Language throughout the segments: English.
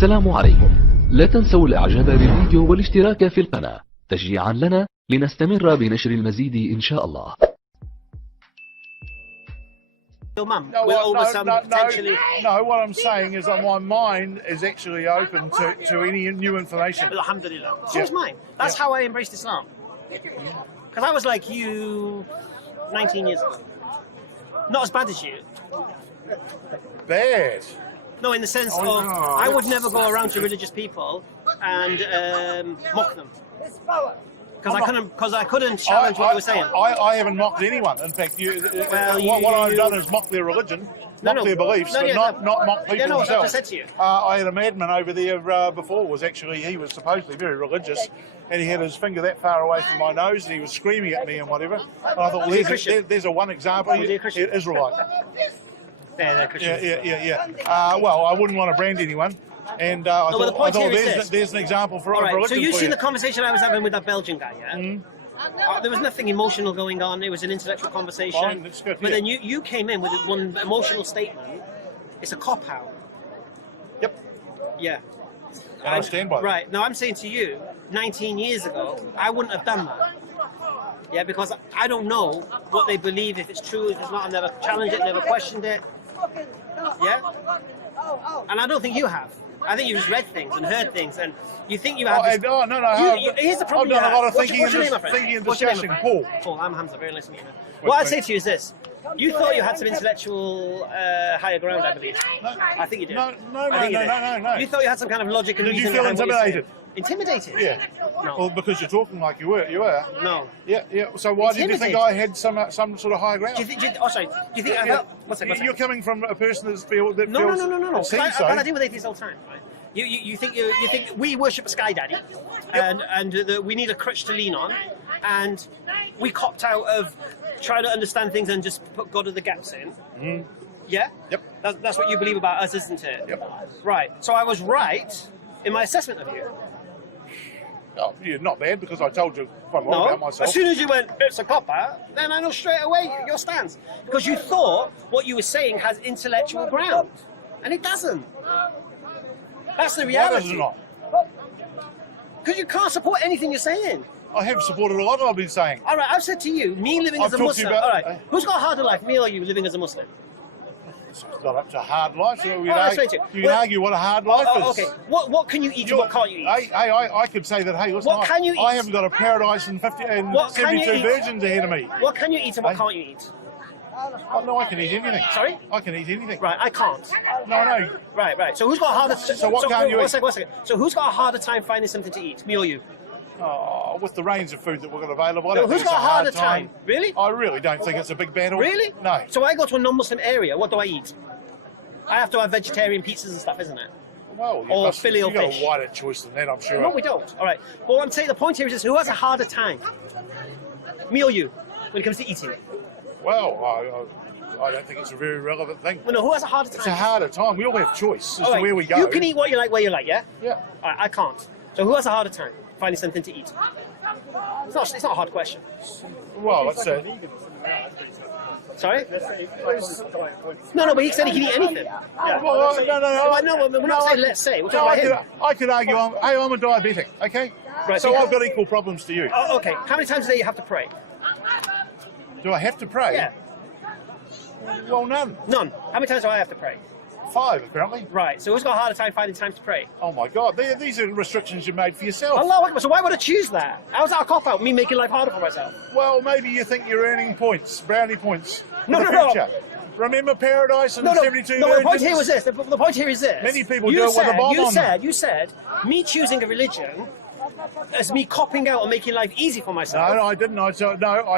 السلام عليكم. لا تنسوا الإعجاب بالفيديو والاشتراك في القناة تشجيعا لنا لنستمر بنشر المزيد إن شاء الله. Your mum No, will well, always potentially... no, what I'm saying is that my mind is actually open to any new information. Alhamdulillah. So is mine. That's how I embraced Islam. Because I was like you 19 years ago. Not as bad as you. Bad? No, in the sense of I would never go around to religious people and mock them. Because I couldn't challenge what you were saying. I haven't mocked anyone. In fact, what I've done is mock their religion, mock their beliefs, but not mock people themselves. That's what I said to you. I had a madman over there before. He was supposedly very religious, and he had his finger that far away from my nose, and he was screaming at me and whatever. And I thought, well, there's a one example. Israelite. They're Christians. Yeah. Well, I wouldn't want to brand anyone. And I thought there's an example for religion. So you've seen the conversation I was having with that Belgian guy, yeah? There was nothing emotional going on. It was an intellectual conversation. Fine, that's good, but then you came in with one emotional statement. It's a cop-out. Yep. Yeah. I stand by that. Right. Now I'm saying to you, 19 years ago, I wouldn't have done that. Yeah, because I don't know what they believe, if it's true, if it's not. I've never challenged it, never questioned it. Yeah? And I don't think you have. I think you've just read things and heard things, and you think you have. No. Here's the problem. I've done a lot of thinking and discussion. Paul. Paul, I'm Hamza. Very nice to meet you. What I'd say to you is this: you thought you had some intellectual higher ground, I believe. No. I think you did. No. You thought you had some kind of logic and reason. Did you feel intimidated? Intimidated? Yeah. No. Well, because you're talking like you were. No. Yeah. So why did you think I had some sort of high ground? Do you think? Do you think? What's that? You're coming from a person that feels. No. I deal with atheists all the time, right? You think we worship a sky daddy, and we need a crutch to lean on, and we copped out of trying to understand things and just put God of the gaps in. Yeah. Yep. That's what you believe about us, isn't it? Yep. Right. So I was right in my assessment of you. Oh, you're not bad, because I told you quite well about myself. As soon as you went, it's a cop-out, then I know straight away your stance. Because you thought what you were saying has intellectual ground. And it doesn't. That's the reality. Why does it not? Because you can't support anything you're saying. I have supported a lot I've been saying. All right, I've said to you, me living as a Muslim. All right, who's got a harder life, me or you living as a Muslim? It's not up to hard life. So you can argue what a hard life is. Okay. What can you eat and what can't you eat? I could say that, hey, listen, can you eat? I haven't got a paradise and 72 virgins ahead of me. What can you eat and what can't you eat? Oh, no, I can eat anything. Sorry? I can eat anything. Right, I can't. No. Right. So who's got a harder time? So what can't you eat? One second. So who's got a harder time finding something to eat, me or you? Oh, with the range of food that we've got available, I don't who's think got it's a harder time? Really? I really don't think it's a big battle. Really? No. So I go to a non-Muslim area, what do I eat? I have to have vegetarian pizzas and stuff, isn't it? Well, or filet you've got fish. a wider choice than that, I'm sure. No, we don't. All right. Well, I'm saying the point here is this: who has a harder time, me or you, when it comes to eating? Well, I don't think it's a very relevant thing. Well, no, who has a harder time? It's a harder time. We all have choice as to where we go. You can eat what you like, where you like, yeah? Yeah. All right, I can't. So who has a harder time finding something to eat? It's not a hard question. Well, let's say. Sorry? No, but he said he can eat anything. Well, No, we're not saying let's say. We're talking about him. I could argue, I'm a diabetic, okay? Right, so I've got equal problems to you. Oh, okay. How many times a day you have to pray? Do I have to pray? Yeah. Well, none. None. How many times do I have to pray? 5, apparently. Right. So who's got a harder time finding time to pray? Oh my God! These are restrictions you made for yourself. Allah Akbar. So why would I choose that? How's that a cop out? Me making life harder for myself? Well, maybe you think you're earning points, brownie points. No. Remember paradise and 72 virgins? No, the point here was this. The point here is this. Many people do it with a bomb on. You said me choosing a religion as me copping out and making life easy for myself. No, I didn't. I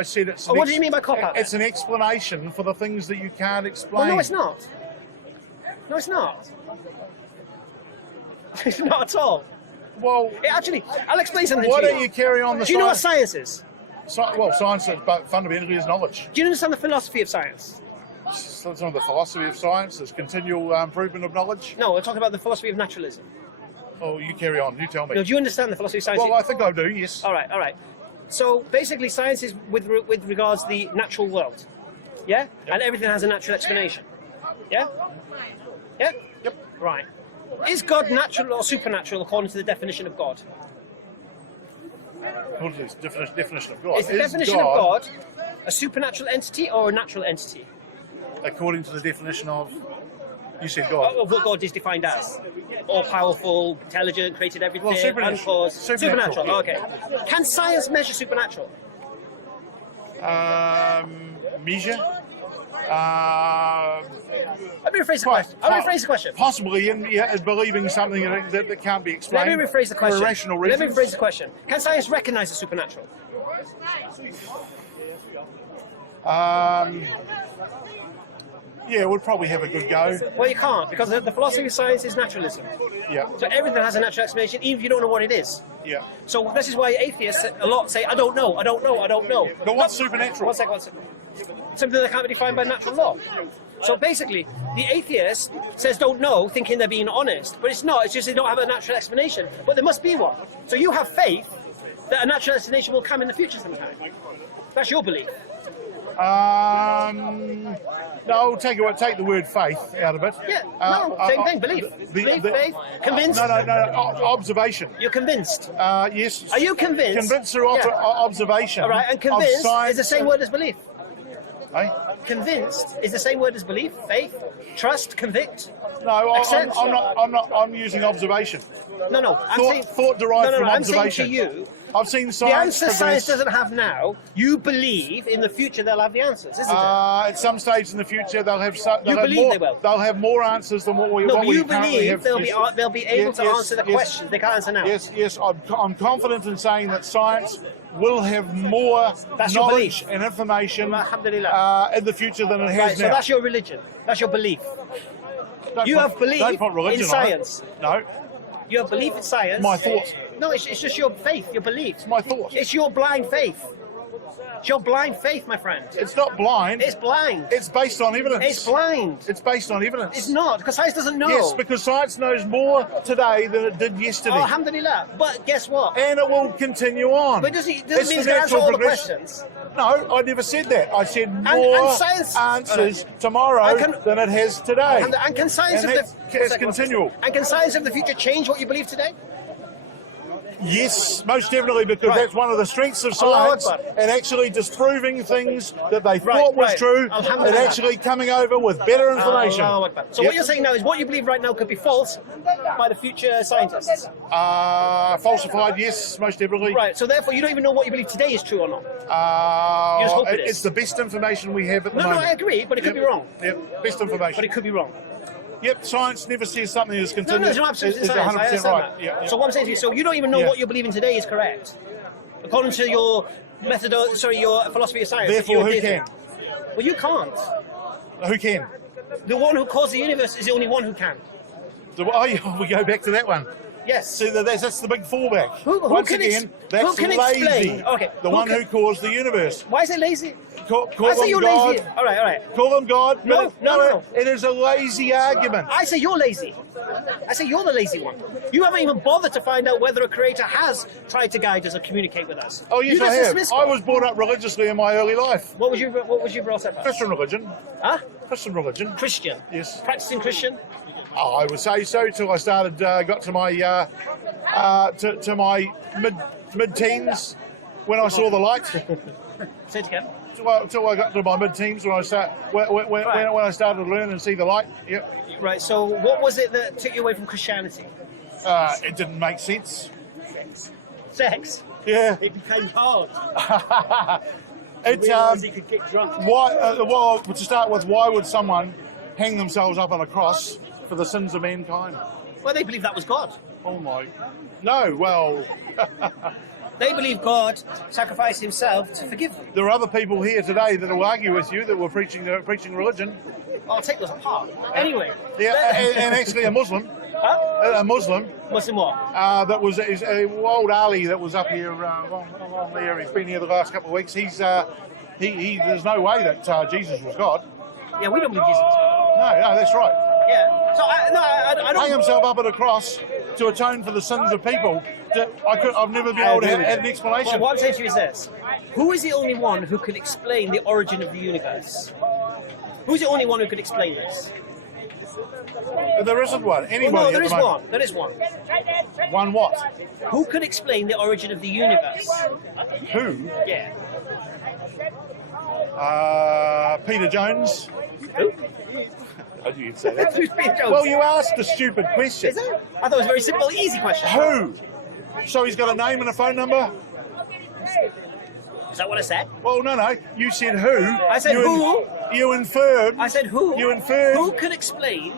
said it's. What do you mean by cop out? It's an explanation for the things that you can't explain. Well, no, it's not. No, it's not. It's not at all. Well, actually, I'll explain something to you. Why don't you carry on the Do you know what science is? Well, science fundamentally is knowledge. Do you understand the philosophy of science? It's not the philosophy of science, it's continual improvement of knowledge. No, we're talking about the philosophy of naturalism. Oh, you carry on, you tell me. No, do you understand the philosophy of science? Well, I think I do, yes. All right. So basically science is with regards to the natural world. Yeah? Yep. And everything has a natural explanation. Yeah? Yeah? Yep. Right. Is God natural or supernatural according to the definition of God? According to this definition of God. Is the definition of God a supernatural entity or a natural entity? According to the definition of, you said God. Of what God is defined as. All powerful, intelligent, created everything, Well, supernatural. uncaused. Supernatural, okay. Can science measure supernatural? Measure? Let me rephrase the question. Possibly in believing something that can't be explained. Let me rephrase the question. For irrational reasons. Let me rephrase the question. Can science recognize the supernatural? Yeah, we'd probably have a good go. Well, you can't, because the philosophy of science is naturalism. Yeah. So everything has a natural explanation, even if you don't know what it is. Yeah. So this is why atheists a lot say, I don't know, I don't know, I don't know. But what's supernatural? One second. Something that can't be defined by natural law. So basically, the atheist says don't know, thinking they're being honest. But it's not, it's just they don't have a natural explanation. But there must be one. So you have faith that a natural explanation will come in the future sometime. That's your belief. No, take the word faith out of it. Yeah, same thing, belief. Belief, faith, convinced? No, observation. You're convinced? Yes. Are you convinced? Convinced through observation. All right, and convinced is the same word as belief. Eh? Convinced is the same word as belief, faith, trust, convict. No, I'm using observation. No. Thought derived from I'm observation. saying to you, I've seen the science answer science doesn't have now, you believe in the future they'll have the answers, isn't it? At some stage in the future, they'll have they'll have more answers than what we No, what but we you currently believe have. they'll be able to answer the questions they can't answer now. Yes, I'm confident in saying that science will have more That's your knowledge belief. and information Alhamdulillah. in the future than it has Right, now. so that's your religion. That's your belief. You have belief in science. No. You have belief in science. My thought. No, it's just your faith, your belief. It's my thought. It's your blind faith. It's your blind faith, my friend. It's not blind. It's blind. It's based on evidence. It's blind. It's based on evidence. It's not, because science doesn't know. Yes, because science knows more today than it did yesterday. Oh, alhamdulillah. But guess what? And it will continue on. But doesn't mean It's it's the going to answer natural all the progression. questions. No, I never said that. I said more science, answers tomorrow than it has today. And can science And that's continual. And can science of the future change what you believe today? Yes, most definitely, because Right. that's one of the strengths of Allahu science, Akbar. and actually disproving things that they Right, thought was right. true, and Alhamdulillah. actually coming over with better information. Allahu Akbar. So what you're saying now is what you believe right now could be false by the future scientists. Falsified, yes, most definitely. Right, so therefore you don't even know what you believe today is true or not. You just hope it is. It's the best information we have at the No, moment. I agree, but it could be wrong. Yep, best information. But it could be wrong. Yep, science never says something is No, continued. it's not absolutely is science. I 100% understand right. that. Yeah. So what I'm saying to you, so you don't even know Yeah. what you believe in today is correct, according to your your philosophy of science. that Therefore, you're who different. can? Well, you can't. Who can? The one who caused the universe is the only one who can. Oh, yeah, we go back to that one. Yes. See, that's the big fallback. Who Once can again, that's who can lazy. explain? Okay. The one who caused the universe. Why is it lazy? Call I say them you're God. lazy. All right. Call them God. No, but no. It is a lazy argument. I say you're lazy. I say you're the lazy one. You haven't even bothered to find out whether a creator has tried to guide us or communicate with us. Oh, yes, You I just have. dismiss I God. was brought up religiously in my early life. What was you brought up as? Christian religion. Huh? Christian religion. Christian. Yes. Practicing Christian. Oh, I would say so till I started, got to my to my mid-teens when I saw the light. Say it again. Till I got to my mid-teens when I started to learn and see the light. Yep. Right. So, what was it that took you away from Christianity? It didn't make sense. Sex. Yeah. It became hard. It's Realised he could get drunk. why? Well, to start with, why would someone hang themselves up on a cross for the sins of mankind? Well, they believe that was God. Oh my! No, well, They believe God sacrificed himself to forgive them. there are other people here today that will argue with you that were preaching religion. I'll take those apart. Anyway. Yeah, and actually a Muslim. Huh? A Muslim Muslim what? that was old Ali that was up here along there. He's been here the last couple of weeks. He's there's no way that Jesus was God. Yeah, we don't believe Jesus. No, that's right. Yeah. So I don't. Hang himself up at a cross to atone for the sins of people. I've never been able to have an explanation. Well, what I'm saying to you is this: who is the only one who can explain the origin of the universe? Who's the only one who could explain this? There isn't one. Anybody Well, no, at there the is moment. one. There is one. One what? Who could explain the origin of the universe? Who? Yeah. Peter Jones. Who? How do you say that? Who's Peter Jones? Well, you asked a stupid question. Is it? I thought it was a very simple, easy question. Who? So he's got a name and a phone number? Is that what I said? Well, no. You said who. I said who. You inferred. I said who. You inferred. Who could explain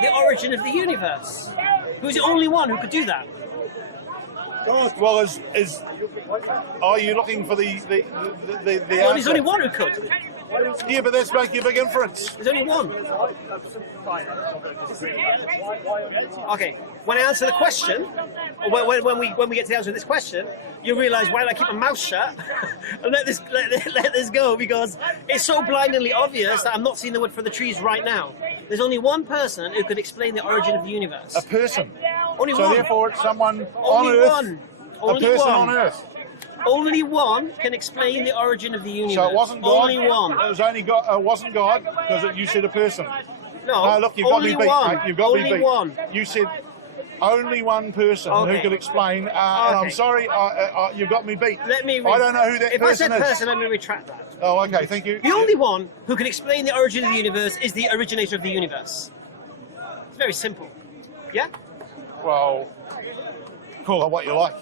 the origin of the universe? Who's the only one who could do that? Well, are you looking for the Well, there's answer? only one who could. Yeah, but that's making a big inference. There's only one. Okay, when I answer the question, or when we get to the answer to this question, you realise why don't I keep my mouth shut and let this go, because it's so blindingly obvious that I'm not seeing the wood for the trees right now. There's only one person who could explain the origin of the universe. A person. Only So one. therefore, it's someone Only on Earth. one. A Only person one. on Earth. Only one can explain the origin of the universe. So it wasn't God. Only one. It was only God. It wasn't God because you said a person. No, Look, you've got me only beat. one. Mate. You've got me Only beat. one. You said only one person Okay. who could explain. And Okay. I'm sorry, you've got me beat. Let me. I don't know who that if person I said is. person, let me retract that. Oh, okay. Thank you. The only one who can explain the origin of the universe is the originator of the universe. It's very simple. Yeah? Well, call it what you like.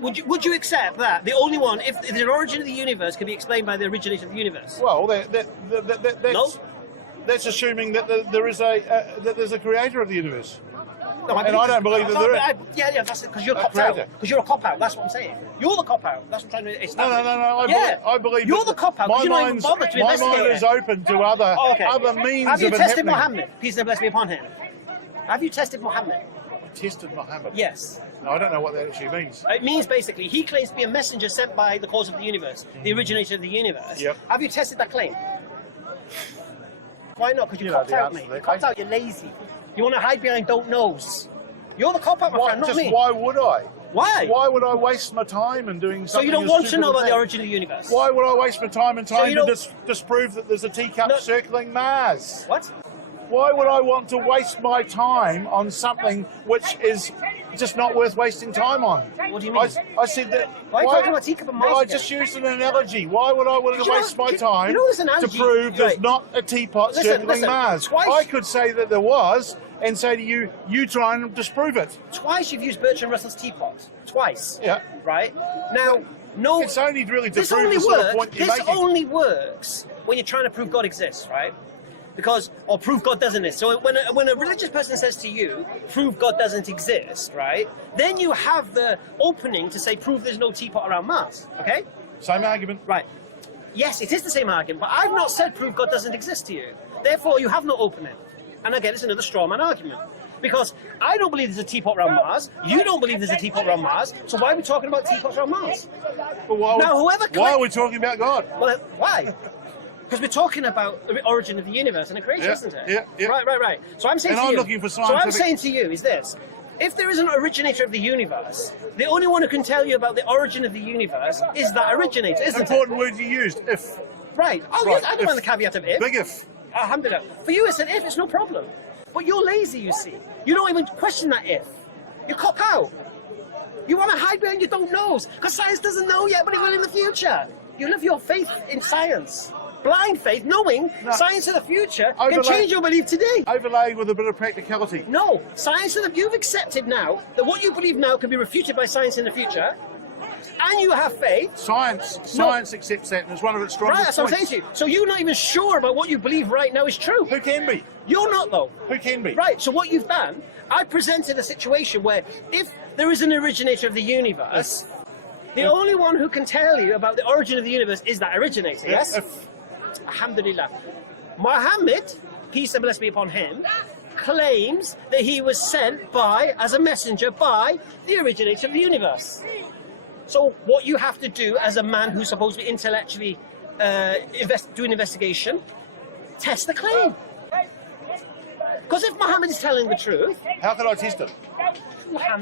Would you accept that the only one, if the origin of the universe can be explained by the originator of the universe? Well, No? that's assuming that there's a creator of the universe. No, And I don't believe that there is. Yeah, that's because you're a A cop out. creator. Because you're a cop out. That's what I'm saying. You're the cop out. That's what I'm trying to establish. No. I believe You're that the cop out. My You're not even bothered to my investigate mind is it. open to other means Have you of it tested happening. Muhammad? Peace and blessing be upon him. Have you tested Muhammad? Tested Muhammad? Yes. No, I don't know what that actually means. It means basically he claims to be a messenger sent by the cause of the universe, the originator of the universe. Yep. Have you tested that claim? Why not? Because you You know copped the out, answer mate. to that, You copped mate. out. You're lazy. You want to hide behind don't knows. You're the cop out, my friend, not Just me. why would I? Why? Why would I waste my time in doing So something? you don't as want to stupid know as about the that? origin of the universe? Why would I waste my time and trying you to don't- disprove that there's a teacup No. circling Mars? What? Why would I want to waste my time on something which is just not worth wasting time on? What do you mean? I said that. Why are you talking about teacup and Mars Well, I again? just used an analogy. Why would I want to You know- waste my you- time you know this to analogy- prove there's right. not a teapot circling Listen, Mars? twice- I could say that there was and say to you, you try and disprove it. Twice you've used Bertrand Russell's teapot. Twice. Yeah. Right? Now, no... It's only really to This prove only the sort of works. point you're This making. only works when you're trying to prove God exists, right? Because, or prove God doesn't exist. So when a religious person says to you, prove God doesn't exist, right? Then you have the opening to say, prove there's no teapot around Mars, okay? Same argument. Right. Yes, it is the same argument, but I've not said prove God doesn't exist to you. Therefore, you have no opening. And again, it's another straw man argument. Because I don't believe there's a teapot around Mars, you don't believe there's a teapot around Mars, so why are we talking about teapots around Mars? But why, Now, whoever why are we talking about God? Well, why? Because we're talking about the origin of the universe and the creation, Yeah, isn't it? yeah. Right. So I'm saying And to I'm you, looking for so I'm scientific- saying to you is this. If there is an originator of the universe, the only one who can tell you about the origin of the universe is that originator, isn't it? Important word you used, if. Right. Oh, Right, yes, I don't mind the caveat of if. Big if. Alhamdulillah. For you, it's an if, it's no problem. But you're lazy, you see. You don't even question that if. You cop out. You want to hide behind your don't knows, because science doesn't know yet, but it will in the future. You live your faith in science. Blind faith, knowing science of the future can Overlay- change your belief today. Overlaid with a bit of practicality. No, science of the you've accepted now that what you believe now can be refuted by science in the future, and you have faith. Science accepts that, and it's one of its strongest Right, that's what I'm points. saying to you. So you're not even sure about what you believe right now is true. Who can be? You're not, though. Who can be? Right, so what you've done, I presented a situation where if there is an originator of the universe, the only one who can tell you about the origin of the universe is that originator, yes? If. Alhamdulillah. Muhammad, peace and blessing be upon him, claims that he was sent by, as a messenger, by the originator of the universe. So what you have to do as a man who's supposed to be intellectually do an investigation, test the claim. Because if Muhammad is telling the truth, How can I test it?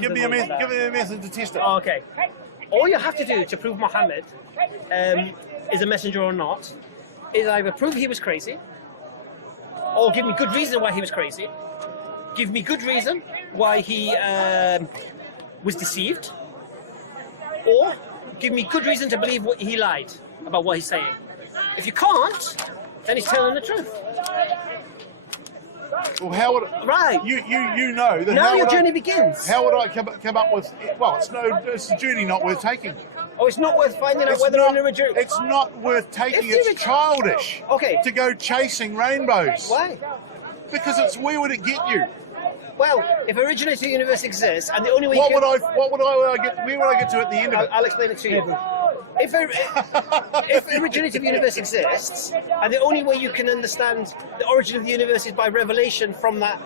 Give me a method to test it. Okay. All you have to do to prove Muhammad is a messenger or not is either prove he was crazy, or give me good reason why he was crazy, give me good reason why he was deceived, or give me good reason to believe he lied about what he's saying. If you can't, then he's telling the truth. Well, how would Right. you know that? Now your journey begins. How would I come up with? Well, it's a journey not worth taking. Oh, it's not worth finding out whether an original. It's not worth taking. It's childish. Okay. To go chasing rainbows. Why? Because where would it get you? Well, if originator of the universe exists, and the only way Where would I get to at the end of it? I'll explain it to you. If originator of the universe exists, and the only way you can understand the origin of the universe is by revelation from that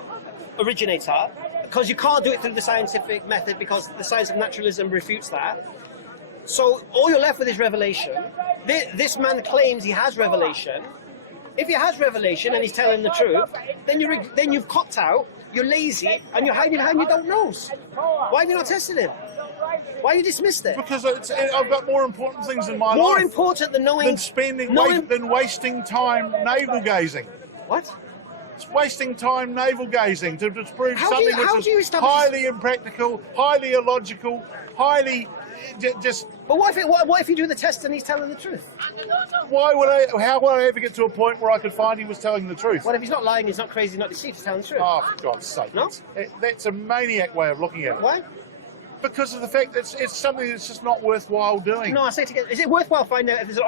originator, because you can't do it through the scientific method because the science of naturalism refutes that. So all you're left with is revelation. This man claims he has revelation. If he has revelation and he's telling the truth, then you've copped out, you're lazy, and you're hiding behind your don't knows. Why have you not tested him? Why have you dismissed it? Because I've got more important things in my life. More important than knowing... Than wasting time navel gazing. What? It's wasting time navel gazing to prove something which is highly impractical, highly illogical, highly just... But what if you do the test and he's telling the truth? How would I ever get to a point where I could find he was telling the truth? What if he's not lying, he's not crazy, he's not deceived, he's telling the truth? Oh, for God's sake. No? That's a maniac way of looking at it. Why? Because of the fact that it's something that's just not worthwhile doing. No, I say together, is it worthwhile finding out if there's an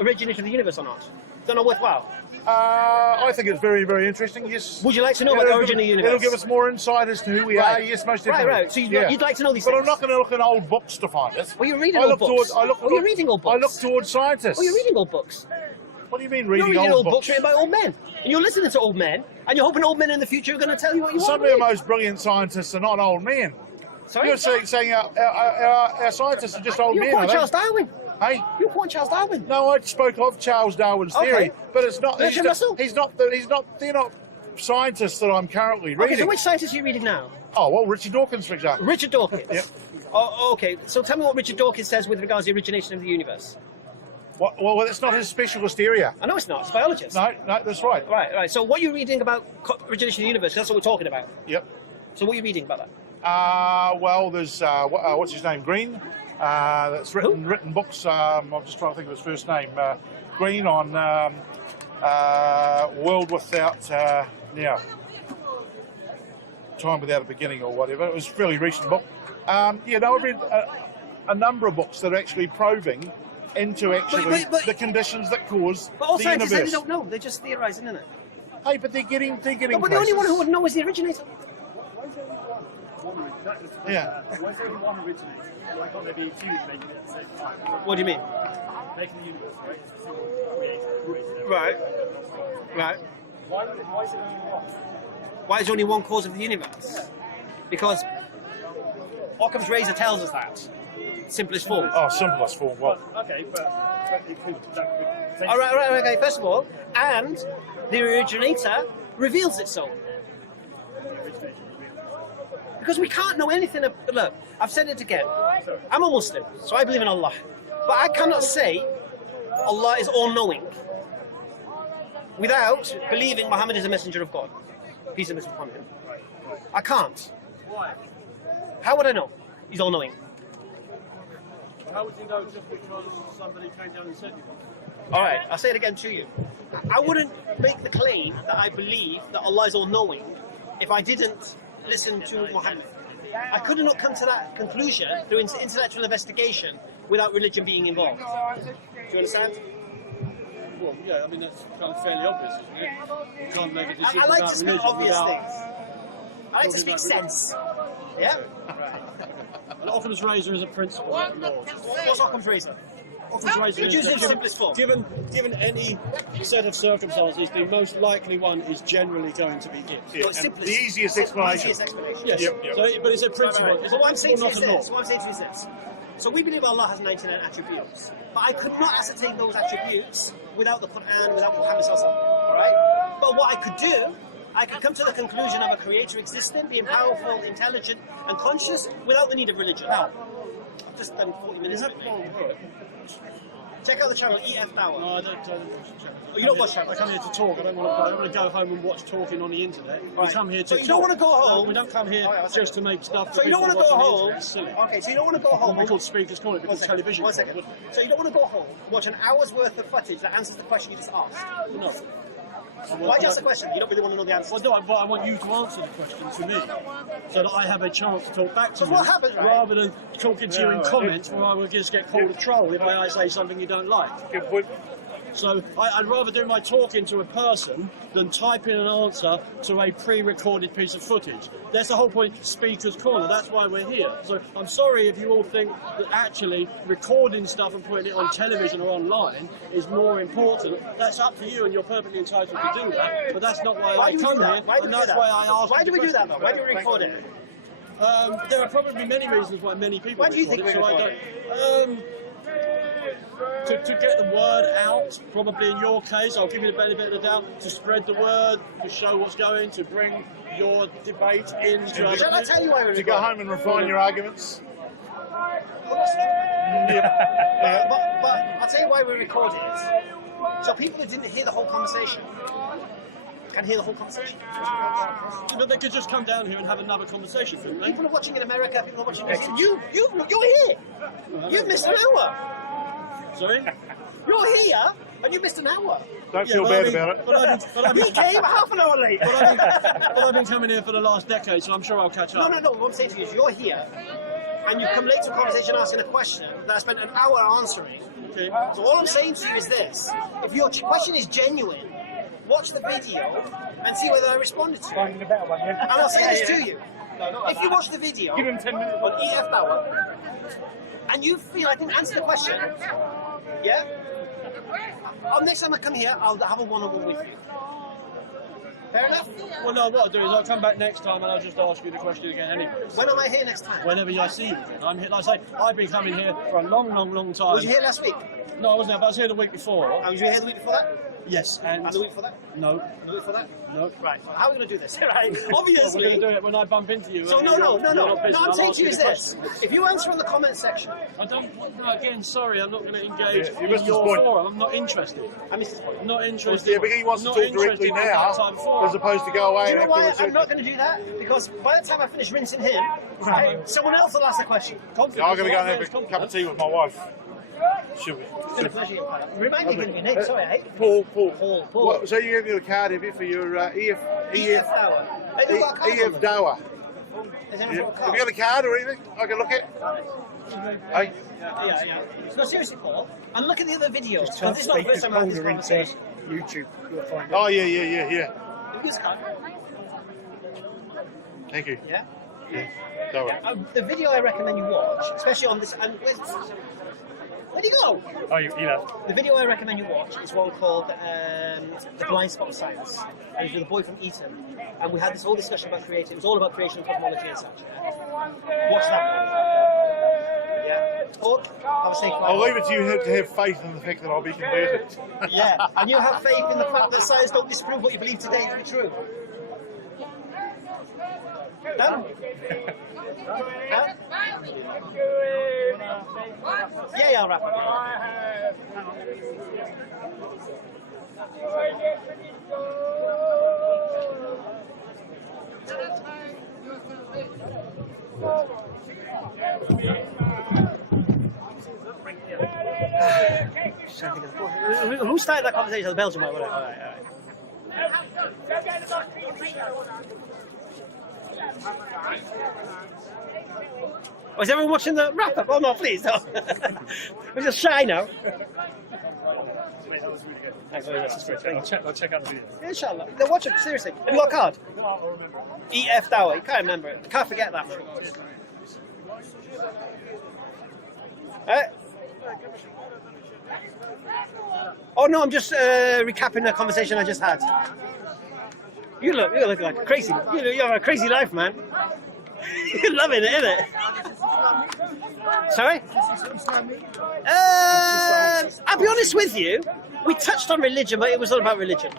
originator of the universe or not? Is that not worthwhile? I think it's very, very interesting, yes. Would you like to know about the origin of the universe? It'll give us more insight as to who we are, yes, most definitely. Right. So you'd like to know these things? But I'm not going to look in old books to find it. Well, you're reading old books. You're reading old books. I look towards scientists. Well, you're reading old books. What do you mean You're reading old books written by old men. And you're listening to old men, and you're hoping old men in the future are going to tell you what you want. Some of the most brilliant scientists are not old men. Sorry? You're saying our scientists are just old men, You're Charles Darwin. Hey? You're quoting Charles Darwin. No, I spoke of Charles Darwin's theory, but it's not. Bertrand Russell? They're not scientists that I'm currently reading. Okay, so which scientists are you reading now? Oh, well, Richard Dawkins, for example. Richard Dawkins? Yep. Oh, okay, so tell me what Richard Dawkins says with regards to the origination of the universe. Well, it's not his specialist area. I know it's not, it's a biologist. No, that's right. Right, so what are you reading about origination of the universe? That's what we're talking about. Yep. So what are you reading about that? Well, there's, what's his name, Green, that's written books, I'm just trying to think of his first name, Green on World Without, Time Without a Beginning or whatever. It was a fairly recent book. I've read a number of books that are actually probing into but the conditions that cause but all the scientists universe. They don't know, they're just theorising, isn't it? Hey, but they're getting but the only one who would know is the originator. Yeah. Why is there only one originator? Why can't there be a few making it at the same time? What do you mean? Making the universe, right? It's a single creator. Right. Why is it only one? Why is there only one cause of the universe? Because Occam's razor tells us that. Simplest form. Oh, simplest form. Well, okay, but it could. All right. Okay. First of all, and the originator reveals it so. Because we can't know anything. Look, I've said it again. I'm a Muslim, so I believe in Allah. But I cannot say Allah is all-knowing without believing Muhammad is a messenger of God. Peace and blessings upon him. I can't. Why? How would I know? He's all-knowing. How would you know just because somebody came down and said you? All right, I'll say it again to you. I wouldn't make the claim that I believe that Allah is all-knowing if I didn't listen to Muhammad. I could not come to that conclusion through intellectual investigation without religion being involved. Do you understand? Well, yeah, I mean, that's kind of fairly obvious, isn't it? You can't make a decision I like about to speak religion obvious without... things. I like to speak sense. Yeah? Well, Occam's razor is a principle, not law. What's Occam's razor? Occam's razor is Use it in that simplest form. given any set of circumstances, the most likely one is generally going to be gift. yeah, Simplest. the easiest explanation. Yes, Yep. So, but it's a principle. It's a But what I'm saying to principle, you not is a law. this. So we believe Allah has 99 attributes. But I could not ascertain those attributes without the Quran, without Muhammad sallallahu alaihi wasallam. Alright? But what I could do, I could come to the conclusion of a creator existing, being powerful, intelligent, and conscious without the need of religion. Now, I've just done 40 minutes of it. Check out the channel EF Tower. No, I don't watch the channel. Oh, you don't watch channels? I come here to talk. I don't want to go home and watch talking on the internet. Right. We come here to So talk. you don't want to go home? No, we don't come here just to make stuff. So you don't want to go home? It's silly. Okay, so you don't want to go home. We call speakers call it because television. 1 second. So you don't want to go home, watch an hour's worth of footage that answers the question you just asked? No. Why just the question? You don't really want to know the answer. Well, no, but I want you to answer the question to me, so that I have a chance to talk back to you, what happens, right? rather than talking to you in comments where I will just get called a troll if I say something you don't like. Good point. So I'd rather do my talking to a person than type in an answer to a pre-recorded piece of footage. That's the whole point of Speaker's Corner. That's why we're here. So I'm sorry if you all think that actually recording stuff and putting it on television or online is more important. That's up to you, and you're perfectly entitled to do that. But that's not why I come here, and that's why I ask. Why do we do that, though? Why do we record it? There are probably many reasons why many people. Why do you think we record it? To get the word out, probably in your case, I'll give you the benefit of the doubt, to spread the word, to show what's going, to bring your debate into... Shall I tell you why we record To go home and refine your arguments. But I'll tell you why we record it. So people who didn't hear the whole conversation can hear the whole conversation. But they could just come down here and have another conversation, couldn't they? People are watching in America, people are watching in you're here! You've missed an hour! Sorry? You're here, and you missed an hour. Don't feel bad about it. He came half an hour late. But I've been coming here for the last decade, so I'm sure I'll catch up. No. What I'm saying to you is you're here, and you've come late to a conversation asking a question that I spent an hour answering. Okay. So all I'm saying to you is this. If your question is genuine, watch the video and see whether I responded to it. And I'll say this to you. If you watch the video Give him 10 minutes. on EF Tower, and you feel I didn't answer the question, yeah? Next time I come here, I'll have a one-on-one with you. Fair enough? Well, no, what I'll do is I'll come back next time and I'll just ask you the question again anyway. When am I here next time? Whenever I see you again. I'm here, like I say, I've been coming here for a long time. Was you here last week? No, I wasn't here, but I was here the week before. And was you here the week before that? Yes, and... And the week before that? No. And the week before that? No. Right, so how are we going to do this? Right, Well, obviously. we're going to do it when I bump into you. So and no, you're not busy. I'm I'll saying ask to you the is this. question. If you answer in the comment section, I don't... No, again, sorry, I'm not going to engage Yeah, you in missed his your point. forum. I'm not interested. I missed this point. I'm not interested. Yeah, but he wants to Not talk interested directly in that now, time before. as opposed to go away Do you and know have to why research. I'm not going to do that? Because by the time I finish rinsing him, right, someone else will ask the question. Yeah, I'm going to go and have a cup of tea with my wife. Should we? It's been a pleasure. Remind me again of your name. Sorry, I hate it. Paul. Paul. What, so you gave me the card, have you, for your EF Tower. Hey, they've got a card on EF them. Dower? Has Yeah. anyone got a Have card? you got a card or anything I can look at? Hey? Yeah. No, seriously, Paul. And look at the other videos. Because this is not the first time I've had this conversation. YouTube, you'll find Oh, yeah. Look at this card. Thank you. Yeah? Dower. The video I recommend you watch, especially on this. And where'd you go? Oh, you left. The video I recommend you watch is one called The Blind Spot of Science. And it's with a boy from Eton. And we had this whole discussion about creativity. It was all about creation and cosmology and such. Yeah? Watch that one. Yeah. Or have a safe life. I'll leave it to you to have faith in the fact that I'll be converted. Yeah. And you have faith in the fact that science don't disprove what you believe today to be true. Done? Huh? Yeah, I'll wrap up. Who started that conversation? The Belgian one, whatever. All right. Oh, is everyone watching the wrap up? Oh no, please no. We're just shy now. Thanks very much. I'll check out the video. Inshallah. No, watch it, seriously. Have you got a card? EF Tower. You can't remember it. Can't forget that. Oh no, I'm just recapping the conversation I just had. You look like crazy. You have a crazy life, man. You're loving it, isn't it? Sorry? I'll be honest with you. We touched on religion, but it was all about religion.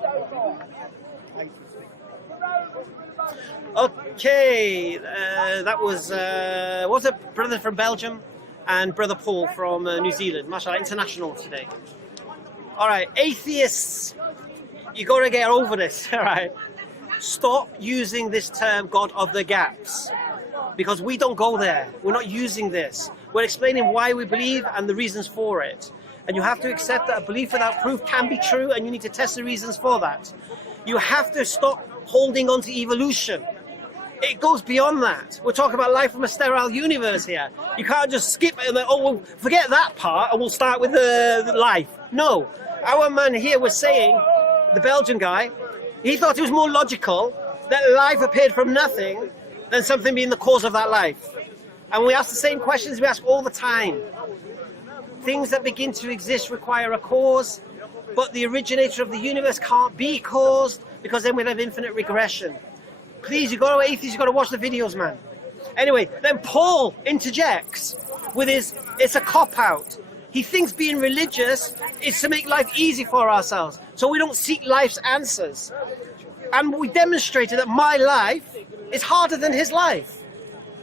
Okay, that was a brother from Belgium. and Brother Paul from New Zealand. MashaAllah, international today. All right, atheists, you got to get over this, all right? Stop using this term, God of the gaps, because we don't go there. We're not using this. We're explaining why we believe and the reasons for it. And you have to accept that a belief without proof can be true, and you need to test the reasons for that. You have to stop holding on to evolution. It goes beyond that. We're talking about life from a sterile universe here. You can't just skip it and then, oh, well, forget that part and we'll start with the life. No. Our man here was saying, the Belgian guy, he thought it was more logical that life appeared from nothing than something being the cause of that life. And we ask the same questions we ask all the time. Things that begin to exist require a cause, but the originator of the universe can't be caused, because then we'll have infinite regression. Please, you got to atheists, you got to watch the videos, man. Anyway, then Paul interjects with his, it's a cop-out. He thinks being religious is to make life easy for ourselves, so we don't seek life's answers. And we demonstrated that my life is harder than his life.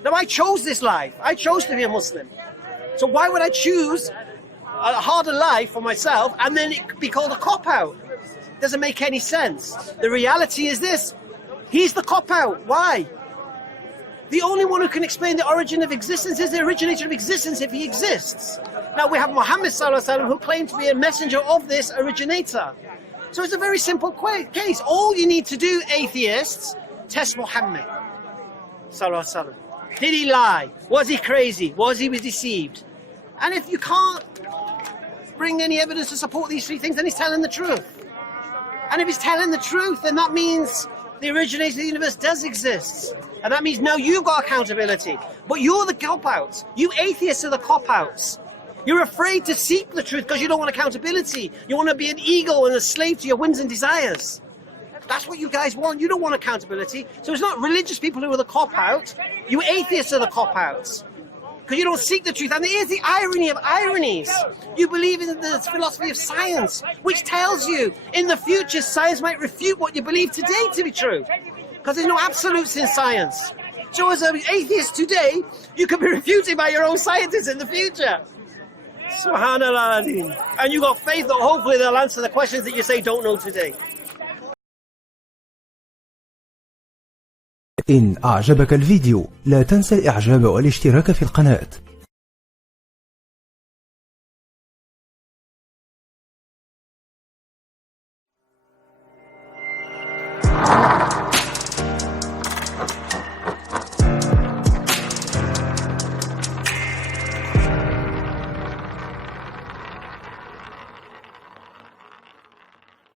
Now, I chose this life. I chose to be a Muslim. So why would I choose a harder life for myself and then it be called a cop-out? Doesn't make any sense. The reality is this. He's the cop-out. Why? The only one who can explain the origin of existence is the originator of existence if he exists. Now we have Muhammad Sallallahu Alaihi Wasallam who claimed to be a messenger of this originator. So it's a very simple case. All you need to do, atheists, test Muhammad Sallallahu Alaihi Wasallam. Did he lie? Was he crazy? Was he deceived? And if you can't bring any evidence to support these three things, then he's telling the truth. And if he's telling the truth, then that means the originator of the universe does exist. And that means now you've got accountability. But you're the cop-outs. You atheists are the cop-outs. You're afraid to seek the truth because you don't want accountability. You want to be an ego and a slave to your whims and desires. That's what you guys want. You don't want accountability. So it's not religious people who are the cop-out. You atheists are the cop-outs. Because you don't seek the truth. And here's the irony of ironies. You believe in the philosophy of science, which tells you in the future science might refute what you believe today to be true. Because there's no absolutes in science. So as an atheist today, you can be refuted by your own scientists in the future. Subhanallah. And you got faith that hopefully they'll answer the questions that you say don't know today. إن أعجبك الفيديو لا تنسى الإعجاب والاشتراك في القناة.